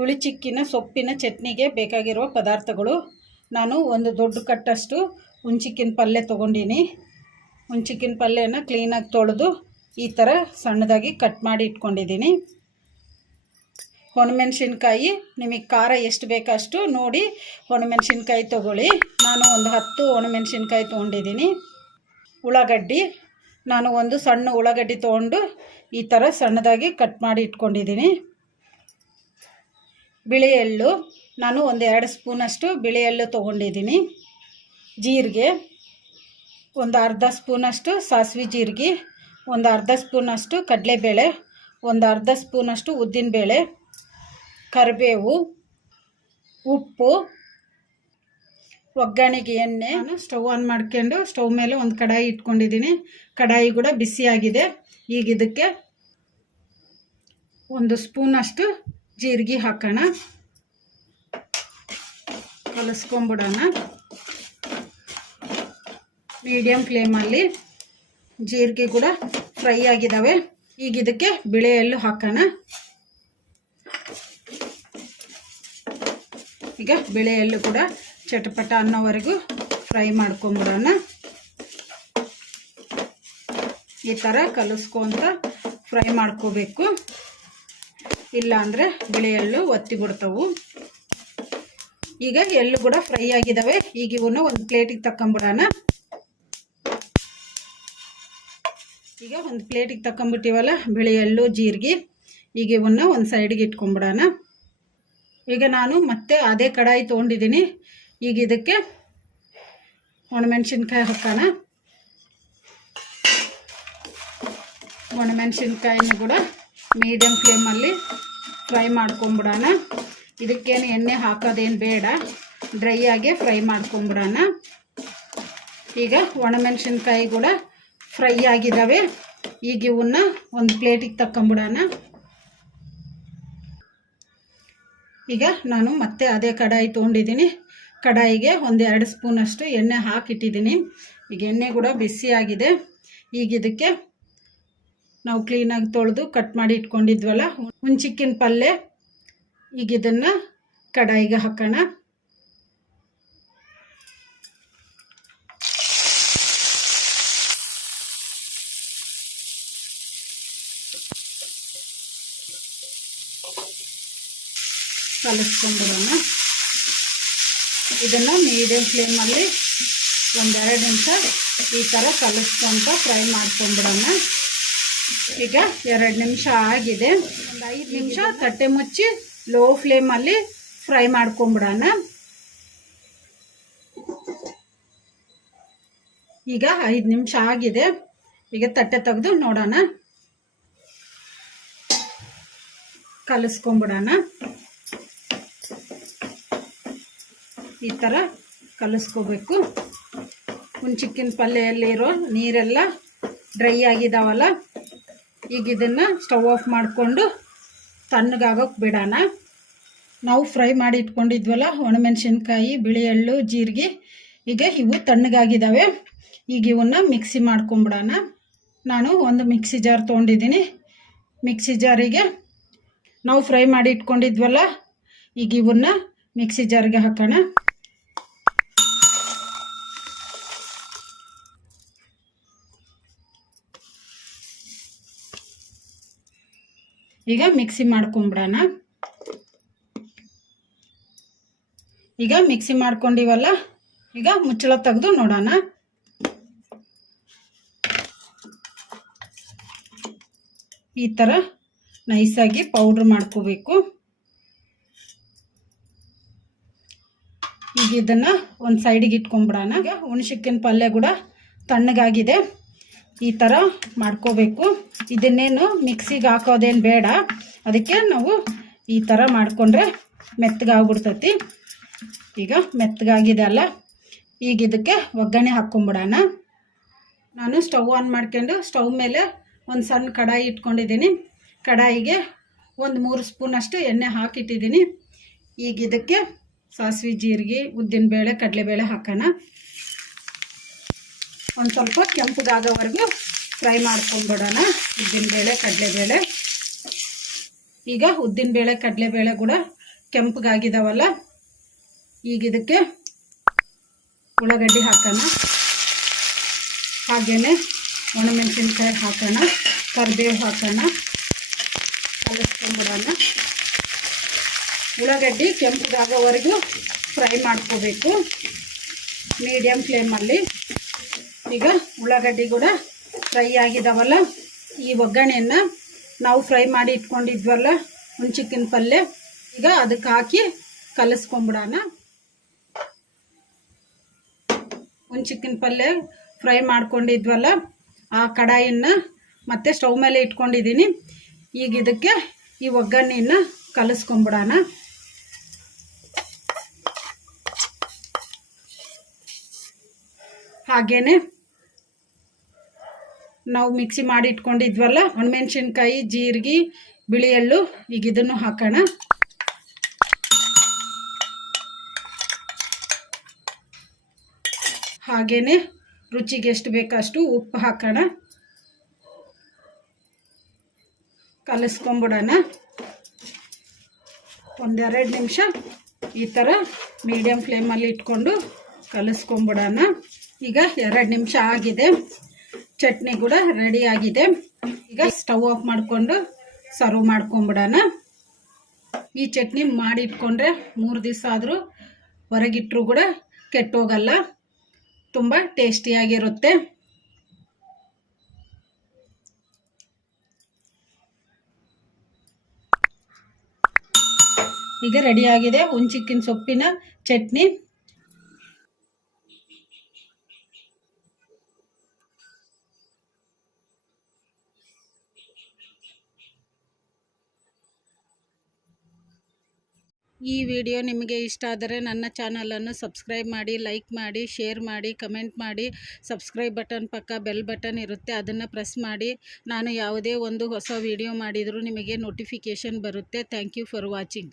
ಹುಳಿಚಿಕ್ಕಿನ ಸೊಪ್ಪಿನ ಚಟ್ನಿಗೆ ಬೇಕಾಗಿರುವ ಪದಾರ್ಥಗಳು. ನಾನು ಒಂದು ದೊಡ್ಡ ಕಟ್ಟಷ್ಟು ಹುಂಚಿಕ್ಕಿನ ಪಲ್ಯ ತೊಗೊಂಡಿನಿ. ಹುಂಚಿಕ್ಕಿನ ಪಲ್ಯನ ಕ್ಲೀನಾಗಿ ತೊಳೆದು ಈ ಥರ ಸಣ್ಣದಾಗಿ ಕಟ್ ಮಾಡಿ ಇಟ್ಕೊಂಡಿದ್ದೀನಿ. ಒಣಮೆಣಸಿನ್ಕಾಯಿ, ನಿಮಗೆ ಖಾರ ಎಷ್ಟು ಬೇಕಷ್ಟು ನೋಡಿ ಒಣಮೆಣಸಿನ್ಕಾಯಿ ತೊಗೊಳ್ಳಿ. ನಾನು ಒಂದು 10 ಒಣಮೆಣಸಿನ್ಕಾಯಿ ತೊಗೊಂಡಿದ್ದೀನಿ. ಉಳ್ಳಾಗಡ್ಡಿ, ನಾನು ಒಂದು ಸಣ್ಣ ಉಳ್ಳಾಗಡ್ಡಿ ತೊಗೊಂಡು ಈ ಥರ ಸಣ್ಣದಾಗಿ ಕಟ್ ಮಾಡಿ ಇಟ್ಕೊಂಡಿದ್ದೀನಿ. ಬಿಳಿ ಎಳ್ಳು, ನಾನು ಒಂದು 2 ಸ್ಪೂನಷ್ಟು ಬಿಳಿ ಎಳ್ಳು ತೊಗೊಂಡಿದ್ದೀನಿ. ಜೀರಿಗೆ, ಒಂದು ಅರ್ಧ ಸ್ಪೂನಷ್ಟು ಸಾಸಿವೆ ಜೀರಿಗೆ, ಒಂದು ಅರ್ಧ ಸ್ಪೂನಷ್ಟು ಕಡಲೆಬೇಳೆ, ಒಂದು ಅರ್ಧ ಸ್ಪೂನಷ್ಟು ಉದ್ದಿನಬೇಳೆ, ಕರಿಬೇವು, ಉಪ್ಪು, ಒಗ್ಗರಣೆಗೆ ಎಣ್ಣೆ. ನಾನು ಸ್ಟವ್ ಆನ್ ಮಾಡ್ಕೊಂಡು ಸ್ಟವ್ ಮೇಲೆ ಒಂದು ಕಡಾಯಿ ಇಟ್ಕೊಂಡಿದ್ದೀನಿ. ಕಡಾಯಿ ಕೂಡ ಬಿಸಿಯಾಗಿದೆ. ಈಗ ಇದಕ್ಕೆ 1 ಸ್ಪೂನಷ್ಟು ಜೀರಿಗೆ ಹಾಕೋಣ, ಕಲಿಸ್ಕೊಂಬಿಡೋಣ. ಮೀಡಿಯಮ್ ಫ್ಲೇಮಲ್ಲಿ ಜೀರಿಗೆ ಕೂಡ ಫ್ರೈ ಆಗಿದ್ದಾವೆ. ಈಗ ಇದಕ್ಕೆ ಬಿಳಿ ಎಳ್ಳು ಹಾಕೋಣ. ಈಗ ಬಿಳಿ ಎಳ್ಳು ಕೂಡ ಚಟಪಟ ಅನ್ನೋವರೆಗೂ ಫ್ರೈ ಮಾಡ್ಕೊಂಬಿಡೋಣ. ಈ ಥರ ಕಲಿಸ್ಕೊಂತ ಫ್ರೈ ಮಾಡ್ಕೋಬೇಕು, ಇಲ್ಲಾಂದರೆ ಬಿಳಿ ಎಳ್ಳು ಒತ್ತಿ ಬಿಡ್ತವು. ಈಗ ಎಳ್ಳು ಕೂಡ ಫ್ರೈ ಆಗಿದ್ದಾವೆ. ಈಗ ಇವನ್ನ ಒಂದು ಪ್ಲೇಟಿಗೆ ತಕೊಂಬಿಡೋಣ. ಈಗ ಒಂದು ಪ್ಲೇಟಿಗೆ ತಕೊಂಬಿಟ್ಟಿವಲ್ಲ ಬಿಳಿ ಎಳ್ಳು ಜೀರಿಗೆ, ಈಗ ಇವನ್ನ ಒಂದು ಸೈಡಿಗೆ ಇಟ್ಕೊಂಬಿಡೋಣ. ಈಗ ನಾನು ಮತ್ತೆ ಅದೇ ಕಡಾಯಿ ತೊಗೊಂಡಿದ್ದೀನಿ. ಈಗ ಇದಕ್ಕೆ ಒಣಮೆಣಸಿನ್ಕಾಯಿ ಹಾಕೋಣ. ಒಣಮೆಣಸಿನ್ಕಾಯಿನೂ ಕೂಡ ಮೀಡಿಯಮ್ ಫ್ಲೇಮಲ್ಲಿ ಫ್ರೈ ಮಾಡ್ಕೊಂಬಿಡೋಣ. ಇದಕ್ಕೇನು ಎಣ್ಣೆ ಹಾಕೋದೇನು ಬೇಡ, ಡ್ರೈ ಆಗಿ ಫ್ರೈ ಮಾಡ್ಕೊಂಬಿಡೋಣ. ಈಗ ಒಣಮೆಣಸಿನ್ಕಾಯಿ ಕೂಡ ಫ್ರೈ ಆಗಿದ್ದಾವೆ. ಈಗ ಇವನ್ನ ಒಂದು ಪ್ಲೇಟಿಗೆ ತಕೊಂಬಿಡೋಣ. ಈಗ ನಾನು ಮತ್ತೆ ಅದೇ ಕಡಾಯಿ ತೊಗೊಂಡಿದ್ದೀನಿ. ಕಡಾಯಿಗೆ ಒಂದು 2 ಸ್ಪೂನಷ್ಟು ಎಣ್ಣೆ ಹಾಕಿಟ್ಟಿದ್ದೀನಿ. ಈಗ ಎಣ್ಣೆ ಕೂಡ ಬಿಸಿಯಾಗಿದೆ. ಈಗ ಇದಕ್ಕೆ ನಾವು ಕ್ಲೀನಾಗಿ ತೊಳೆದು ಕಟ್ ಮಾಡಿ ಇಟ್ಕೊಂಡಿದ್ವಲ್ಲ ಹುಂಚಿಕ್ಕಿನ ಪಲ್ಯ, ಈಗ ಇದನ್ನು ಕಡಾಯಿಗೆ ಹಾಕೋಣ. ಕಲಿಸ್ಕೊಂಡ್ಬಿಡೋಣ. ಇದನ್ನು ಮೀಡಿಯಮ್ ಫ್ಲೇಮಲ್ಲಿ ಒಂದು 2 ನಿಮಿಷ ಈ ಥರ ಕಲಿಸ್ಕೊಂತ ಫ್ರೈ ಮಾಡ್ಕೊಂಡ್ಬಿಡೋಣ. ಈಗ 2 ನಿಮಿಷ ಆಗಿದೆ. ಒಂದು 5 ನಿಮಿಷ ತಟ್ಟೆ ಮುಚ್ಚಿ ಲೋ ಫ್ಲೇಮಲ್ಲಿ ಫ್ರೈ ಮಾಡ್ಕೊಂಬಿಡೋಣ. ಈಗ 5 ನಿಮಿಷ ಆಗಿದೆ. ಈಗ ತಟ್ಟೆ ತೆಗೆದು ನೋಡೋಣ. ಕಲಿಸ್ಕೊಂಬಿಡೋಣ. ಈ ಥರ ಕಲಿಸ್ಕೋಬೇಕು. ಹುಂಚಿಕ್ಕಿನ ಪಲ್ಯದಲ್ಲಿರೋ ನೀರೆಲ್ಲ ಡ್ರೈ ಆಗಿದಾವಲ್ಲ, ಈಗ ಇದನ್ನು ಸ್ಟವ್ ಆಫ್ ಮಾಡಿಕೊಂಡು ತಣ್ಣಗಾಗೋಕೆ ಬಿಡೋಣ. ನಾವು ಫ್ರೈ ಮಾಡಿ ಇಟ್ಕೊಂಡಿದ್ವಲ್ಲ ಒಣಮೆಣಸಿನ್ಕಾಯಿ, ಬಿಳಿ ಎಳ್ಳು, ಜೀರಿಗೆ, ಈಗ ಇವು ತಣ್ಣಗಾಗಿದ್ದಾವೆ. ಈಗ ಇವನ್ನ ಮಿಕ್ಸಿ ಮಾಡ್ಕೊಂಬಿಡೋಣ. ನಾನು ಒಂದು ಮಿಕ್ಸಿ ಜಾರ್ ತೊಗೊಂಡಿದ್ದೀನಿ. ಮಿಕ್ಸಿ ಜಾರಿಗೆ ನಾವು ಫ್ರೈ ಮಾಡಿ ಇಟ್ಕೊಂಡಿದ್ವಲ್ಲ, ಈಗ ಇವನ್ನ ಮಿಕ್ಸಿ ಜಾರಿಗೆ ಹಾಕೋಣ. ಈಗ ಮಿಕ್ಸಿ ಮಾಡ್ಕೊಂಬಿಡೋಣ. ಈಗ ಮಿಕ್ಸಿ ಮಾಡ್ಕೊಂಡಿವಲ್ಲ, ಈಗ ಮುಚ್ಚಳ ತೆಗೆದು ನೋಡೋಣ. ಈ ಥರ ನೈಸಾಗಿ ಪೌಡ್ರ್ ಮಾಡ್ಕೋಬೇಕು. ಈಗ ಇದನ್ನು ಒಂದು ಸೈಡಿಗೆ ಇಟ್ಕೊಂಡ್ಬಿಡೋಣ. ಈಗ ಹುಣಸಿಕ್ಕಿನ ಪಲ್ಯ ಕೂಡ ತಣ್ಣಗಾಗಿದೆ. ಈ ಥರ ಮಾಡ್ಕೋಬೇಕು. ಇದನ್ನೇನು ಮಿಕ್ಸಿಗೆ ಹಾಕೋದೇನು ಬೇಡ, ಅದಕ್ಕೆ ನಾವು ಈ ಥರ ಮಾಡಿಕೊಂಡ್ರೆ ಮೆತ್ತಗಾಗ್ಬಿಡ್ತೈತಿ. ಈಗ ಮೆತ್ತಗಾಗಿದೆ ಅಲ್ಲ, ಈಗ ಇದಕ್ಕೆ ಒಗ್ಗರಣೆ ಹಾಕ್ಕೊಂಬಿಡೋಣ. ನಾನು ಸ್ಟವ್ ಆನ್ ಮಾಡ್ಕೊಂಡು ಸ್ಟವ್ ಮೇಲೆ ಒಂದು ಸಣ್ಣ ಕಡಾಯಿ ಇಟ್ಕೊಂಡಿದ್ದೀನಿ. ಕಡಾಯಿಗೆ ಒಂದು 3 ಸ್ಪೂನಷ್ಟು ಎಣ್ಣೆ ಹಾಕಿಟ್ಟಿದ್ದೀನಿ. ಈಗ ಇದಕ್ಕೆ ಸಾಸಿವೆ ಜೀರಿಗೆ, ಉದ್ದಿನಬೇಳೆ, ಕಡಲೆಬೇಳೆ ಹಾಕೋಣ. ಒಂದು ಸ್ವಲ್ಪ ಕೆಂಪಗಾಗೋವರೆಗೂ ಫ್ರೈ ಮಾಡ್ಕೊಂಡ್ಬಿಡೋಣ ಉದ್ದಿನಬೇಳೆ, ಕಡಲೆಬೇಳೆ. ಈಗ ಉದ್ದಿನಬೇಳೆ, ಕಡಲೆಬೇಳೆ ಕೂಡ ಕೆಂಪಗಾಗಿದ್ದಾವಲ್ಲ, ಈಗ ಇದಕ್ಕೆ ಉಳ್ಳಾಗಡ್ಡಿ ಹಾಕೋಣ. ಹಾಗೆಯೇ ಒಣಮೆಣಸಿನ್ಕಾಯಿ ಹಾಕೋಣ, ಕರಿಬೇವು ಹಾಕೋಣ, ಕಲಿಸ್ಕೊಂಡ್ಬಿಡೋಣ. ಉಳ್ಳಾಗಡ್ಡಿ ಕೆಂಪಗಾಗೋವರೆಗೂ ಫ್ರೈ ಮಾಡ್ಕೋಬೇಕು ಮೀಡಿಯಮ್ ಫ್ಲೇಮಲ್ಲಿ. ಈಗ ಉಳ್ಳಾಗಡ್ಡಿ ಕೂಡ ಫ್ರೈ ಆಗಿದ್ದಾವಲ್ಲ, ಈ ಒಗ್ಗರಣೆಯನ್ನು ನಾವು ಫ್ರೈ ಮಾಡಿ ಇಟ್ಕೊಂಡಿದ್ವಲ್ಲ ಹುಣ್ಚಿಕ್ಕಿನ ಪಲ್ಯ, ಈಗ ಅದಕ್ಕೆ ಹಾಕಿ ಕಲಿಸ್ಕೊಂಬಿಡೋಣ. ಹುಣ್ಚಿಕ್ಕಿನ ಪಲ್ಯ ಫ್ರೈ ಮಾಡ್ಕೊಂಡಿದ್ವಲ್ಲ ಆ ಕಡಾಯಿನ ಮತ್ತೆ ಸ್ಟವ್ ಮೇಲೆ ಇಟ್ಕೊಂಡಿದ್ದೀನಿ. ಈಗ ಇದಕ್ಕೆ ಈ ಒಗ್ಗರಣೆಯನ್ನು ಕಲಿಸ್ಕೊಂಬಿಡೋಣ. ಹಾಗೇನೆ ನಾವು ಮಿಕ್ಸಿ ಮಾಡಿ ಇಟ್ಕೊಂಡಿದ್ವಲ್ಲ ಒಣಮೆಣಸಿನ್ಕಾಯಿ, ಜೀರಿಗೆ, ಬಿಳಿ ಎಳ್ಳು, ಈಗ ಇದನ್ನು ಹಾಕೋಣ. ಹಾಗೇನೆ ರುಚಿಗೆ ಎಷ್ಟು ಬೇಕಷ್ಟು ಉಪ್ಪು ಹಾಕೋಣ. ಕಲಿಸ್ಕೊಂಬಿಡೋಣ. ಒಂದೆರಡು ನಿಮಿಷ ಈ ಥರ ಮೀಡಿಯಮ್ ಫ್ಲೇಮಲ್ಲಿ ಇಟ್ಕೊಂಡು ಕಲಿಸ್ಕೊಂಬಿಡೋಣ. ಈಗ 2 ನಿಮಿಷ ಆಗಿದೆ, ಚಟ್ನಿ ಕೂಡ ರೆಡಿ ಆಗಿದೆ. ಈಗ ಸ್ಟವ್ ಆಫ್ ಮಾಡಿಕೊಂಡು ಸರ್ವ್ ಮಾಡ್ಕೊಂಬಿಡೋಣ. ಈ ಚಟ್ನಿ ಮಾಡಿ ಇಟ್ಕೊಂಡ್ರೆ 3 ದಿವಸ ಆದರೂ ಹೊರಗಿಟ್ಟರು ಕೂಡ ಕೆಟ್ಟೋಗಲ್ಲ, ತುಂಬ ಟೇಸ್ಟಿಯಾಗಿರುತ್ತೆ. ಈಗ ರೆಡಿಯಾಗಿದೆ ಹುಣ್ಚಿಕ್ಕಿನ ಸೊಪ್ಪಿನ ಚಟ್ನಿ. ಈ ವಿಡಿಯೋ ನಿಮಗೆ ಇಷ್ಟ ಆದರೆ ನನ್ನ ಚಾನಲನ್ನು ಸಬ್ಸ್ಕ್ರೈಬ್ ಮಾಡಿ, ಲೈಕ್ ಮಾಡಿ, ಶೇರ್ ಮಾಡಿ, ಕಮೆಂಟ್ ಮಾಡಿ. ಸಬ್ಸ್ಕ್ರೈಬ್ ಬಟನ್ ಪಕ್ಕ ಬೆಲ್ ಬಟನ್ ಇರುತ್ತೆ, ಅದನ್ನು ಪ್ರೆಸ್ ಮಾಡಿ. ನಾನು ಯಾವುದೇ ಒಂದು ಹೊಸ ವಿಡಿಯೋ ಮಾಡಿದರೂ ನಿಮಗೆ ನೋಟಿಫಿಕೇಷನ್ ಬರುತ್ತೆ. Thank you for watching.